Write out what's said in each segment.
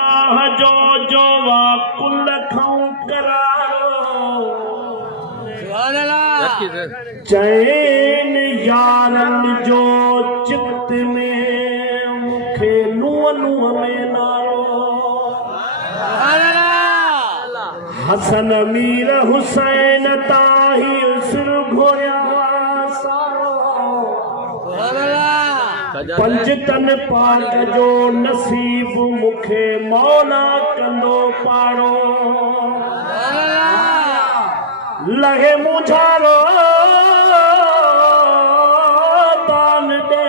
जो जो वाकुल खाऊं करारो चैन यारन जो चित में मुखे नुआ नुआ में नारो हसन मीर हुसैन ताही सिर घोया पंजतन पाक जो नसीब मुखे मौला कंदो पाड़ो लगे मुझारो तान दे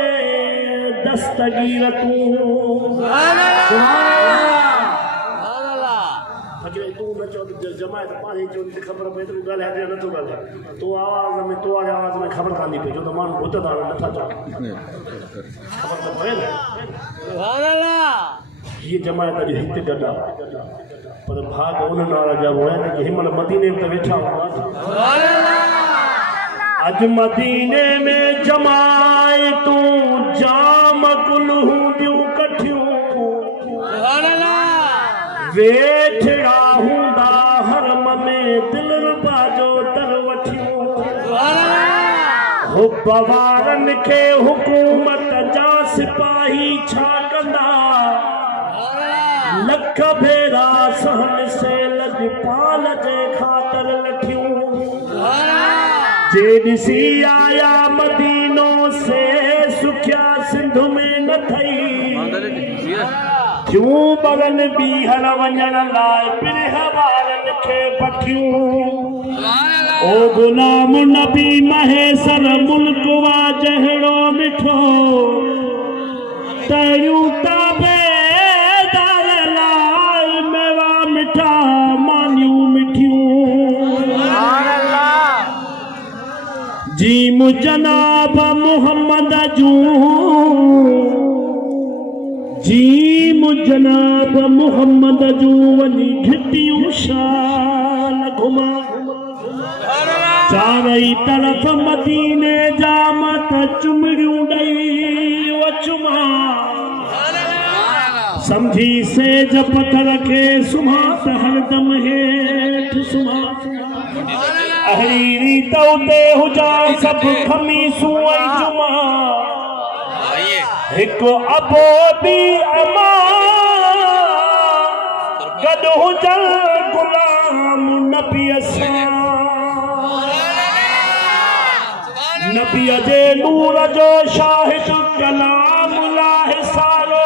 दस्तगीर तू जमायत पानी जो खबर पे तो गल है न तो गल तो आवाज में तो आवाज में खबर कांदी पे जो तो मान होता था नथा चा खबर तो पड़े ना सुभान अल्लाह ये जमायत जो हित गदा पर भाग उन नारा जब होया कि हिमल मदीने में बैठा हुआ सुभान अल्लाह आज मदीने में जमाए तू जाम कुलहू दियो कठियो सुभान अल्लाह वेठड़ा हुंदा हरम में दिल बाजो दर वठियो हुब वारन के हुकूमत जा सिपाही छा कंदा लख भेरा सहन से लजपाल जे खातर लठियो जे दिसी आया मदीनो से सुखिया सिंध में न थई क्यों बगन बीहर वंजन लाए फिर हवारन के पठियूं ओ गुलाम नबी महेसर मुल्क वा जहड़ो मिठो तयूं ताबेदार लाल मेवा मिठा मानियूं मिठियूं जी मुजनाब मोहम्मद जूं जी जनाब मोहम्मद जो वनी घिटियूं शाल घुमा चारई तरफ मदीने जा मत चुमड़ियूं ॾई वचुमा समझी से जब पत्थर के सुमा हरदम हेठ सुमा अहरीरी तौते हुजा सब खमीसूं ऐं जुमा एक अबोदी अमा गद हुजल गुलाम नबी नबी जे नूर जो शाहिद कलाम लाहे सारो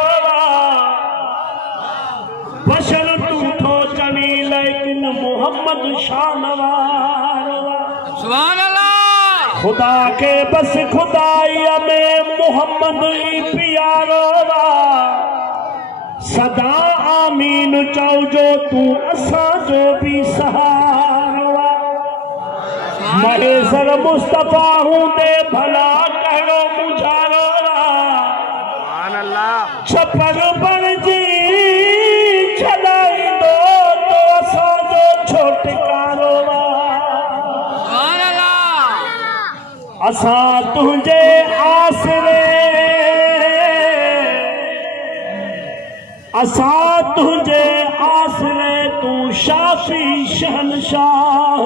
बशर तू थो चवी लेकिन मोहम्मद शानवार सुभान अल्लाह खुदा के बस खुदाई में मोहम्मद ही प्यारो सदा आमीन चौजो तू असा जो भी सहारो महेसर मुस्तफा हूँ दे भला कहो मुझारो छपर पर जी छलाई दो तो असा जो छोटकारो असा तुझे आसरे असा तुझे आसरे तू शाफी शहनशाह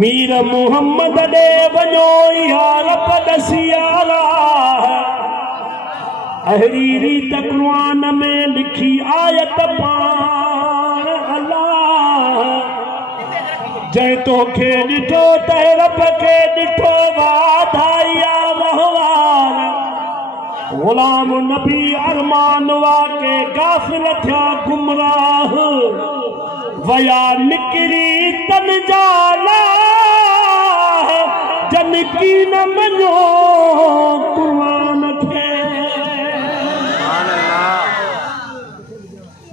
मीर मोहम्मद दे वञो यार पदसियारा अहरीरी तकवान में लिखी आयत पाण अल्लाह जय तो खे ॾिठो त रब खे ॾिठो वाधाइया वहवार गुलाम नबी अरमान वाके गाफिल थिया गुमराह वया निकरी तन जाला जन की न मञो कुरान खे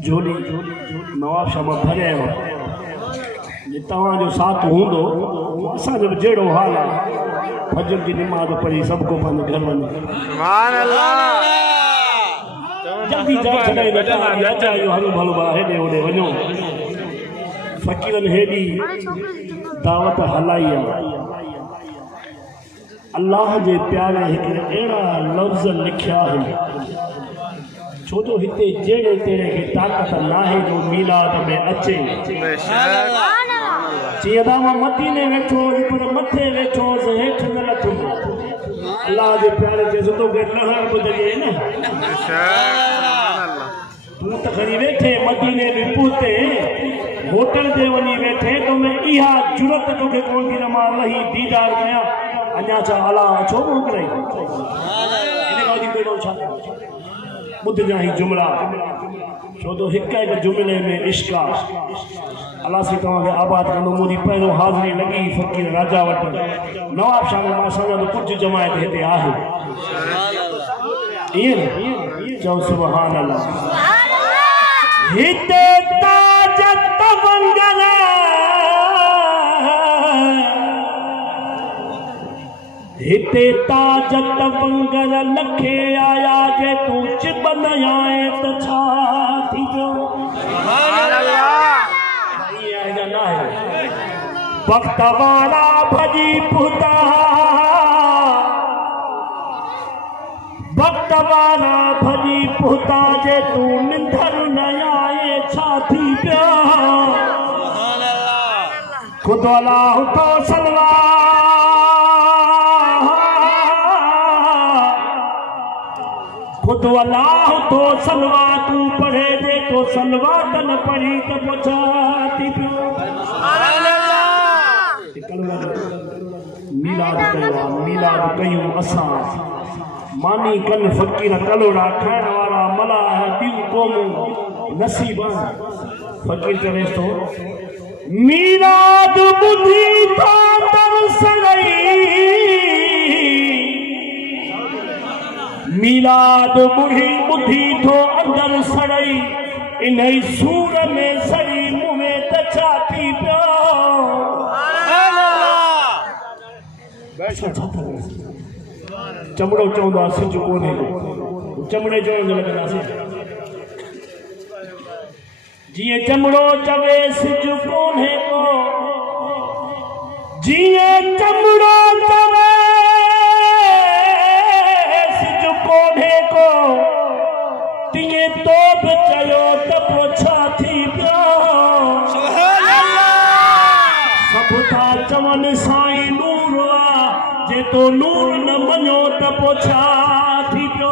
जोड़ी नवाब शाह भरे तव्हां जो साथ हूंदो असांजो बि जहिड़ो हाल आहे फजर जी नमाज़ पढ़ी सबको पंहिंजे घर वञे सुभान अल्लाह जल्दी जा छॾाई बेटा हलो भलो बा हेॾे होॾे वञो फ़कीरनि हेॾी दावत हलाई आहे अल्लाह जे प्यारे हिकिड़े अहिड़ा लफ़्ज़ लिखिया आहिनि छो जो हिते जहिड़े तेरे खे ताक़त नाहे जो मीलाद में अचे जीअं त मां मदीने वेठो पर मथे वेठो हेठि न लथो अल्लाह जे प्यारे खे सुठो के लहण ॿुधजे न तूं त खणी वेठे मदीने में पूते होटल ते वञी वेठे तो में इहा जुरत तोखे कोन थी न मां रही दीदार कयां अञा छा अला छो मोकिलियई इन खां वधीक ॿियो छा ॿुधजां ही जुमिला छो तो हिक हिक जुमिले में इश्क आहे अलाह सी तव्हांखे आबाद कंदो मुंहिंजी पहिरियों हाज़िरी लॻी फ़कीर राजा वटि नवाब शाह में मां सम्झां थो कुझु जमायत हिते आहे ईअं चओ सुभान अल्लाह हिते ताज तवंगर हिते ताज तवंगर लखे आया जे तूं चिबन आए त छा थी पियो वक्त वारा भजी पुता वक्त वारा भजी पुता जे तू निंदर न आए छा थी पियो खुद अल्लाह तो सलवा खुद अल्लाह तो सलवा तू पढ़े जे तो सलवा तन पढ़ी तो छा थी पियो मीलाद कयूं असां मानी कन फ़कीर कलोड़ा खाइण वारा मलाह ॿियूं क़ौमूं नसीबान फ़कीर चवे थो मीलाद ॿुधी था तरसई मीलाद ॿुधी थो अंदर सड़ई इन सूर में सड़ी मुंह में त छा थी पियो चमड़ो चवंदो आहे सिज कोन्हे चमड़े जो लॻंदासीं जीअं चमड़ो चवे सिज कोन्हे को जीअं चमड़ो चवे सिज कोन्हे को तीअं तो बि चयो त पोइ छा थी पियो सभु था चवनि साईं नूर आहे जे तो नूर न मञो त पोइ छा थी पियो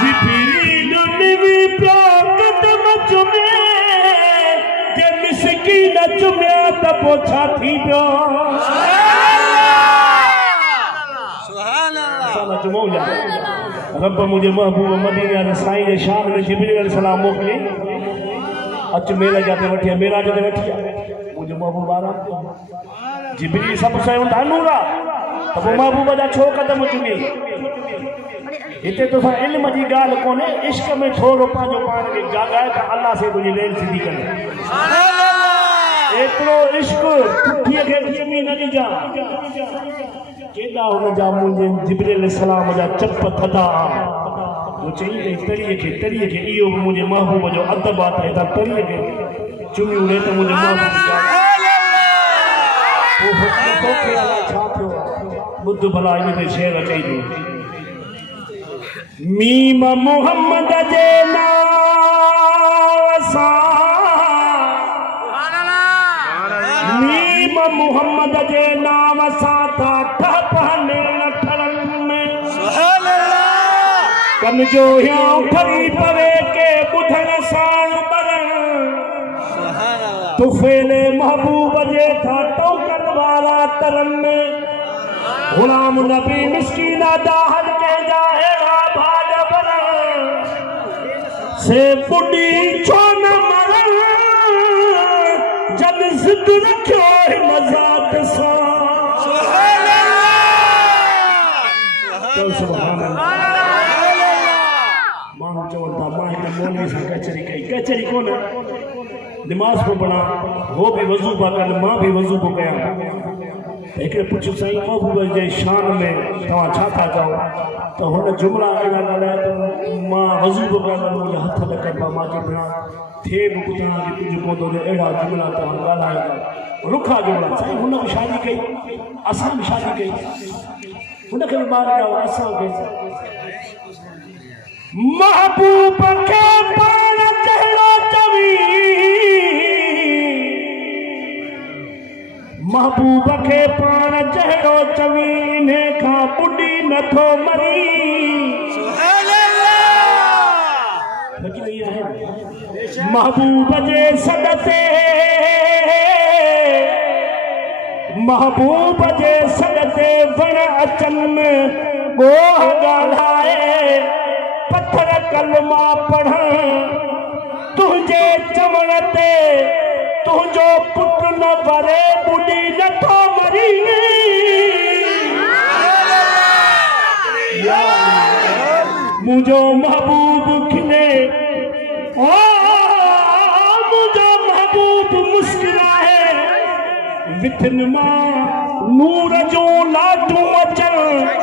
जिबरील निवी पियो क़दम चुमे जे मिसकीन चुमिया त पोइ छा थी पियो रब मुंहिंजे महबूब मदीने वारे साईं जे शान में जिबरील अलैहिस्सलाम मोकिले अच मेरा जाते वठी मेरा जाते वठी मुंहिंजो महबूब आराम जिबरील सभु शयूं नूर आहे त पोइ महबूब जा छो क़दम चुमी हिते तोसां इल्म जी ॻाल्हि कोन्हे इश्क में थोरो पंहिंजो पाण खे जाॻाए त अल्लाह से तुंहिंजी लेन सिधी करे एतिरो इश्क पुठीअ खे चुमी न ॾिजां केॾा हुन जा मुंहिंजे जिबरील अलैहिस्सलाम जा चप थधा वो चई तरीअ खे इहो बि मुंहिंजे महबूब जो अदब आहे त हितां तरीअ खे चुमी उड़े त मुंहिंजे महबूब जा बुद्ध भला इन ते शेर चई थो मीम मोहम्मद जे नाम सां मीम मोहम्मद जे नाम सां था ठहनि ठरनि में कन जो हियां ठरी पवे के ॿुधण सां तुफेले महबूब जे था टोकन वाला तरन में गुलाम नबी मिस्कीना दाहर के जाहेरा भाज बरन से बुढ़ी छो न मरन जब जिद रखियो हिन ज़ात सां सुभान अल्लाह माण्हू चवनि था मां हिन मौलवी सां कचहरी कई कचहरी कोन नमाज़ को पढ़ा वो भी वज़ू पा कर मां भी वज़ू को कया हिकिड़े पुछियो साईं महबूब जे शान में तव्हां छा था चओ त हुन जुमिला अहिड़ा ॻाल्हाए त मां वज़ू को कया मुंहिंजा हथ न कबा मां चयो भेण थिए बि ॿुधण जी कुझु कोन थो अहिड़ा जुमिला तव्हां ॻाल्हायो रुखा जुमिला साईं हुन बि शादी कई असां बि शादी कई हुनखे बि ॿार ॾिया असां महबूब के पाण चहिरो चवी महबूब के पाण चहिरो चवी इन्हे खां बुॾी नथो मरी महबूब जे सॾते महबूब जे सॾते वण अचनि ॻोह ॻाल्हाए पत्थर कलमा पढ़ण तुंहिंजे चवण ते तुंहिंजो पुटु न वरे ॿुॾी नथो मरी मुंहिंजो महबूब खिले मुंहिंजो महबूब मुस्कुराए विथन मां नूर जूं लाटूं अचनि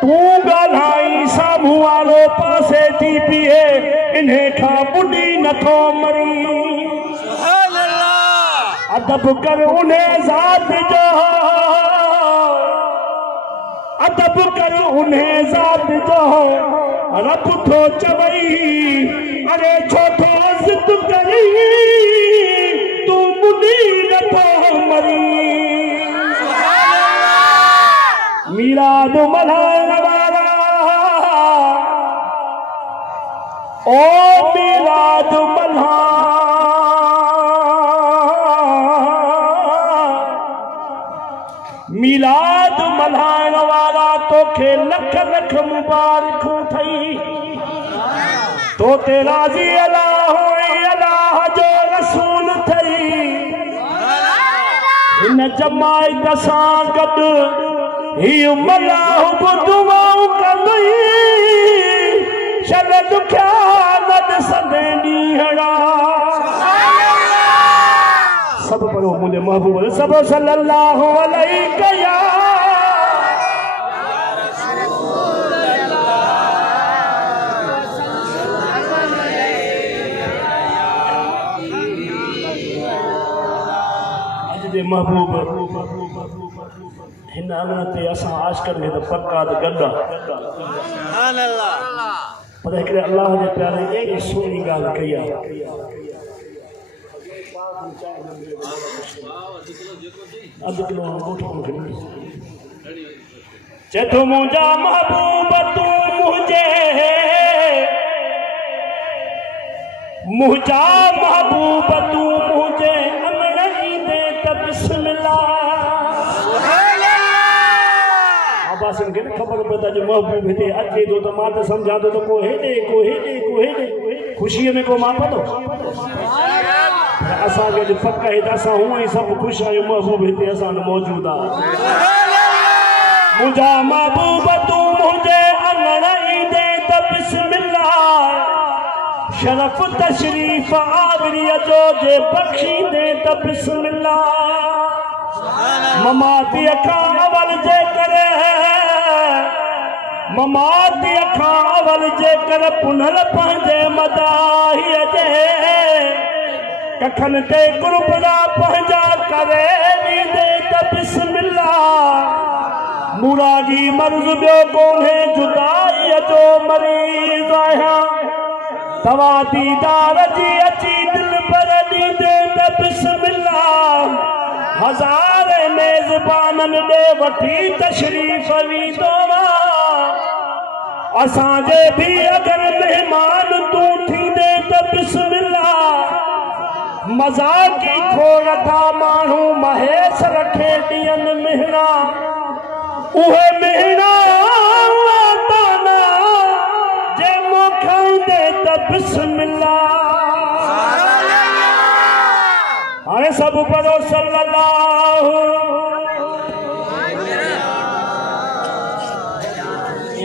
तूं ॻाल्हाई साम्हूं वारो पासे थी बीहे इन्हे खां ॿुॾी नथो मरी अदब कर उन ज़ात जो अदब कर उन ज़ात जो रब थो चवई अरे छो थो ज़िद करी तूं ॿुॾी नथो मरी मीराद मल्हाइण वारा ओ मीराद मीलाद मल्हाइण वारा तोखे लख लख मुबारकूं थई तो ते राज़ी अलाह जो रसूल थई हिन जमायत सां गॾु हीउ मलाह बि दुआऊं कंदई शल दुखिया न ॾिसंदे ॾींहड़ा सब पढ़ो मुझे महबूब सब सल्लल्लाहु अलैहि या अज दे महबूब हिन अंगण ते असां आशिक़नि में त पक्का त गंदा सुभान अल्लाह पर हिकिड़े अल्लाह जे प्यारे एॾी सुहिणी ॻाल्हि कई आहे अध किलो चेतो मुंहिंजा महबूब तूं मुंहिंजा महबूब तूं मुंहिंजे अमण ईंदे त बिस्मिल्लाह आबासन खे न ख़बर पए त अॼु महबूब हिते अचे थो त मां त सम्झां थो त को हेॾे ख़ुशीअ में को मां पतो असांखे अॼु पक आहे त असां हूअं ई सभु ख़ुशि आहियूं महबूब हिते असां मौजूदु आहे मुंहिंजा महबूब तूं मुंहिंजे अङण ईंदे त बिस्मिल्लाह शरफ़ तशरीफ़ आवरीअ जो जे बख़्शींदे त बिस्मिल्लाह ममातीअ खां अवल जे करे पुनर पंहिंजे मदाहीअ जे कखन ते कुर्बला पंहिंजा करे ॾींदे त बिस्मिल्लाह मुरादी मर्ज़ ॿियो कोन्हे जुदाईअ जो मरीज़ आहियां तव्हां दीदार जी अची दिल पर ॾींदे त बिस्मिल्लाह हज़ार मेज़बाननि ॾे वठी तशरीफ़ वींदो असांजे बि अगरि महिमान तूं थींदे त बिस्मिल्लाह मज़ाकी खोड़ था माण्हू महेश रखे ॾियनि मिहना उहे मिहना ताना जे मूं खाईंदे त बिस्मिल्लाह हाणे सभु पढ़ो सल्लल्लाहु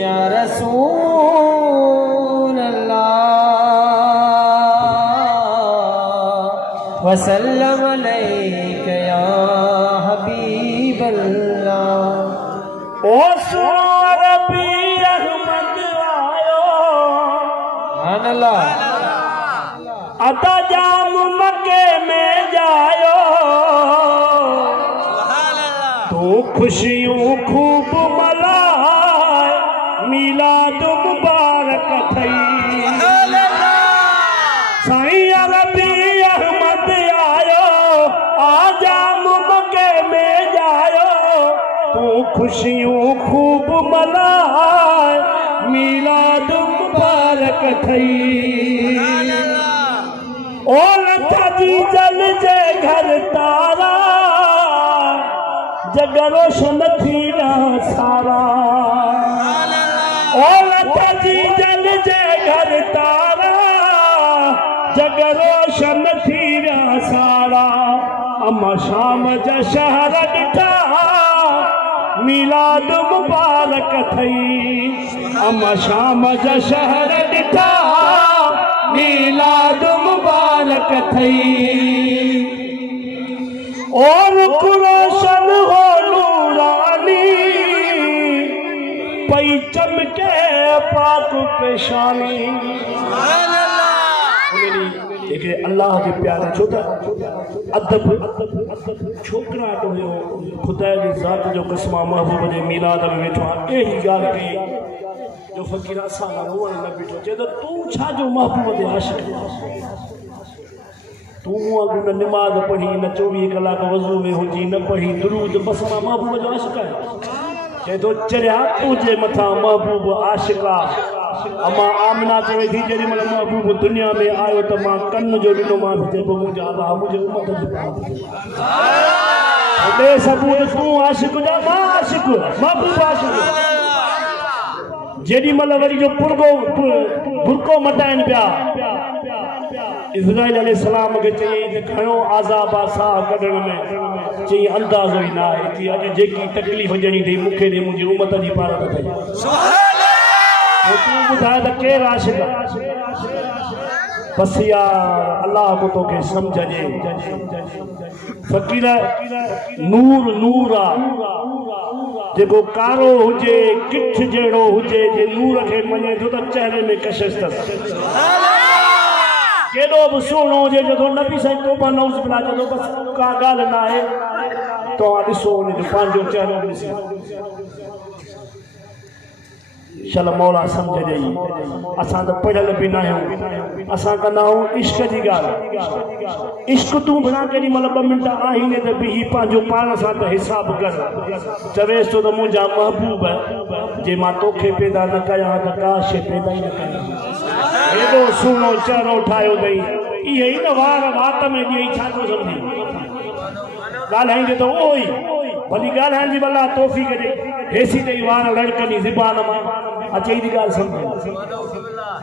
या रसूल अल्लाह वसल्लम अलैका या हबीब अल्लाह ओ सुरबी रहमत आयो सुभान अल्लाह अता जाम मक्के में जायो तो खुशियों खूब मलाए मिलाद मुबारक थई खुशियों खूब मनाए मीलाद मुबारक थई ओ लथा जी जल जे घर तारा जग रोशन थी ना सारा ओ लथा जी जल जे घर तारा जग रोशन थी ना सारा अम्मा शाम जा शहर ॾिठा मीलाद मुबारक थई अम्मा शाम जा शहर ॾिठा मीलाद मुबारक थई और रोशन हो नूरानी पई चमके पाक पेशानी देखे अल्लाह के प्यारे छोटा अदब छोकरा तो खुदा की जात जो कसमा महबूब जे मीलाद में वेठो एही गाल की जो फकीर असा रोवण न बीठो चे तो तू छा जो महबूब जे आशिक तू अगुन नमाज पढ़ी न 24 कलाक वजू में हुजी न पढ़ी दुरूद बस मां महबूब जो आशिक है चे तो चरिया तुझे मथा महबूब आशिका अम्मा आमना ते वेठी जेडी मन महबूब दुनिया में आयो त मां कन जो ॾिनो मां ते मुंहिंजा अल्लाह मुझे उम्मत जो बे सबूत तू आशिक जा मां आशिक महबूब आशिक जेडी मन वरी जो बुरको मटाइन पिया इस्राइल अलैहिस्सलाम के चई त खयो आज़ाब सा कढण में चई अंदाज़ो ही ना आहे कि अॼु जेकी तकलीफ़ ॾियणी अथई मूंखे ॾे मुंहिंजी उम्मत जी पार अथई तू ॿुधाए त केरु आशिक बस यार अल्लाह को तोखे सम्झ ॾे फ़कीर नूर नूर आहे जेको कारो हुजे किठ जहिड़ो हुजे जे नूर खे मञे थो त चहिरे में कशिश अथसि केॾो बि सुहिणो हुजे जो नबी साईं तोबा नौज़ बिला चवंदो बसि का ॻाल्हि न आहे तव्हां ॾिसो हुनजो पंहिंजो चहिरो ॾिसी शल मौला सम्झ ॾेई असां त पढ़ियल बि न आहियूं असां कंदा आहियूं इश्क जी ॻाल्हि इश्क तूं बिना केॾी महिल 2 मिंट आहीने त बीही पंहिंजो पाण सां त हिसाबु कर चवेसि थो त मुंहिंजा महबूब जे मां तोखे पैदा न कयां त का शइ पैदा ई न कयां एॾो सुहिणो चहिरो ठाहियो अथई इहे ई न वार वात में ॾियई छा थो सम्झी ॻाल्हाईंदे त उहो ई भली ॻाल्हाइण जी भला तोहफ़ी कजे हेसी अथई वार लड़कनी ज़बान मां अचे थी ॻाल्हि सम्झ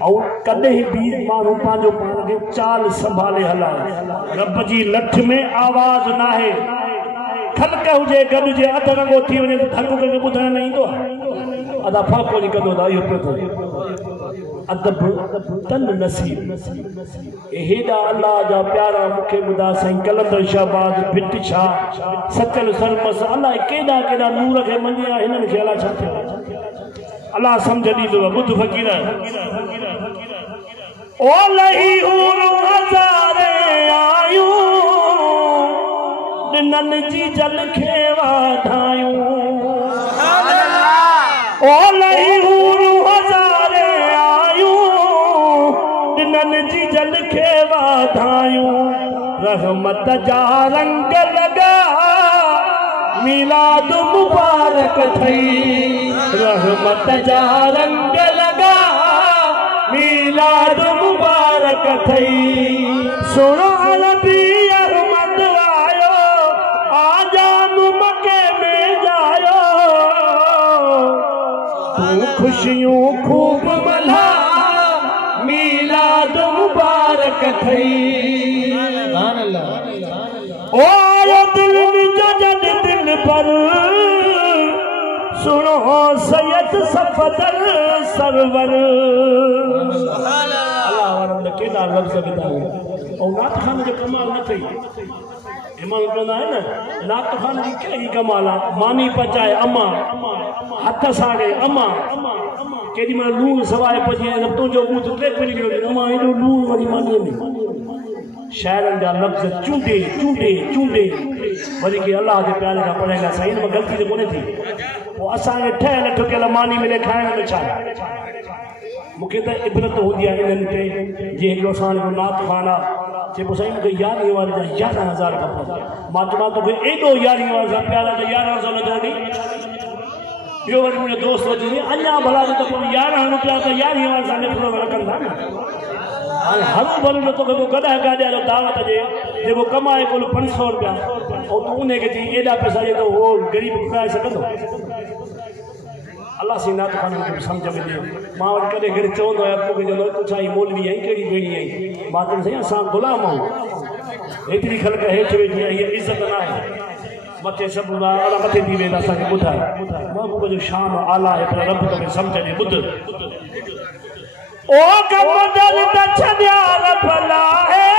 ऐं कॾहिं बि माण्हू पंहिंजो पाण खे चाल संभाले हलाए रब जी लठ में आवाज़ न आहे खलक हुजे गॾु जे अधु रंगो थी वञे त थक कंहिंखे ॿुधण न ईंदो आहे अदा फ़र्क़ु वञी कंदो त इहो पियो थिए अदब तन नसीब हेॾा अल्लाह जा प्यारा मूंखे ॿुधा साईं कलंदर शहबाज भिट छा सचल सरमस अलाए केॾा केॾा नूर खे मञिया हिननि खे अलाए छा थियो अल्लाह सम्झ ॾींदो ॿुध फ़कीर ओ लही हूर हज़ारे आयूं ॾिननि जी जल खे वाधायूं ओ लही हूर हज़ारे आयूं ॾिननि जी जल खे वाधायूं रहमत जा रंग लगा मीलाद मुबारक थई रहमत जा रंग लगा मीलाद मुबारक थई सुनो नबी अहमद आयो आजाम मके में जायो तू खुशियों खूब मना मीलाद मुबारक थई ओ आयो दिल जो जद दिल पर सुनो सैयद सफदर सरवर अल्लाह वारन केॾा लफ़्ज़ ॿुधायो ऐं नात खान जो कमाल न थई हिमल चवंदा आहिनि न नात खान जी कहिड़ी कमाल आहे मानी पचाए अमा हथ साड़े अमा केॾी महिल लूण सवाइ पची तुंहिंजो बूथ टे पिनी वियो अमा हेॾो लूण वरी मानीअ में शाइरनि जा लफ़्ज़ चूंडे चूंडे चूंडे वरी के अल्लाह जे प्यारे खां पढ़ाईंदा साईं हिन में ग़लती त कोन्हे थी पोइ असांखे ठहियल ठुकियल मानी मिले खाइण में छा मूंखे त इबरत हूंदी आहे इन्हनि ते जीअं हिकिड़ो असांजो नात खान आहे चइबो साईं मूंखे 11 वारे जा 11,000 खपनि मां चवां तोखे एॾो 11 वारे सां प्यारा त 1100 न थो ॾी यो वरी मुंहिंजो दोस्त अची अञा भला त पोइ 11 रुपया त 11 वार सां निकिरो रखंदा न हाणे हर भलो न तोखे पोइ कॾहिं गाॾियालो दावत जे जेको कमाए कुल 500 रुपया ऐं तूं उनखे चई एॾा पैसा ॾे त उहो ग़रीब घुराए सघंदो अलाह सी नात खान सम्झ में ॾियो मां वटि कॾहिं कॾहिं चवंदो आहियां तोखे चवंदो तूं छा ई मौलवी आहीं कहिड़ी बेड़ी आहीं मां चवंदो साईं असां ग़ुलाम आहियूं हेतिरी ख़लक हेठि वेठी आहे हीअ इज़त न आहे मथे सभु अला मथे थी वेंदा असांखे ॿुधाए महबूब जो शान आला आहे पर रब तोखे सम्झ ॾे ॿुध ओ कम दल त छॾियार भला है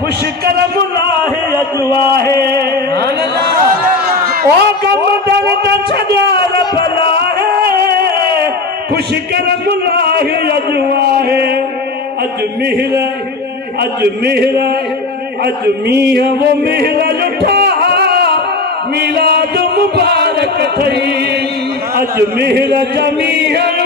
खुश कर मुलाहे अजवा है ओ कम दल त छॾियार भला है खुश कर मुलाहे अजवा है अजमेर अजमीर वो मेहर लुठा मिलाद मुबारक थई अजमेर जमीर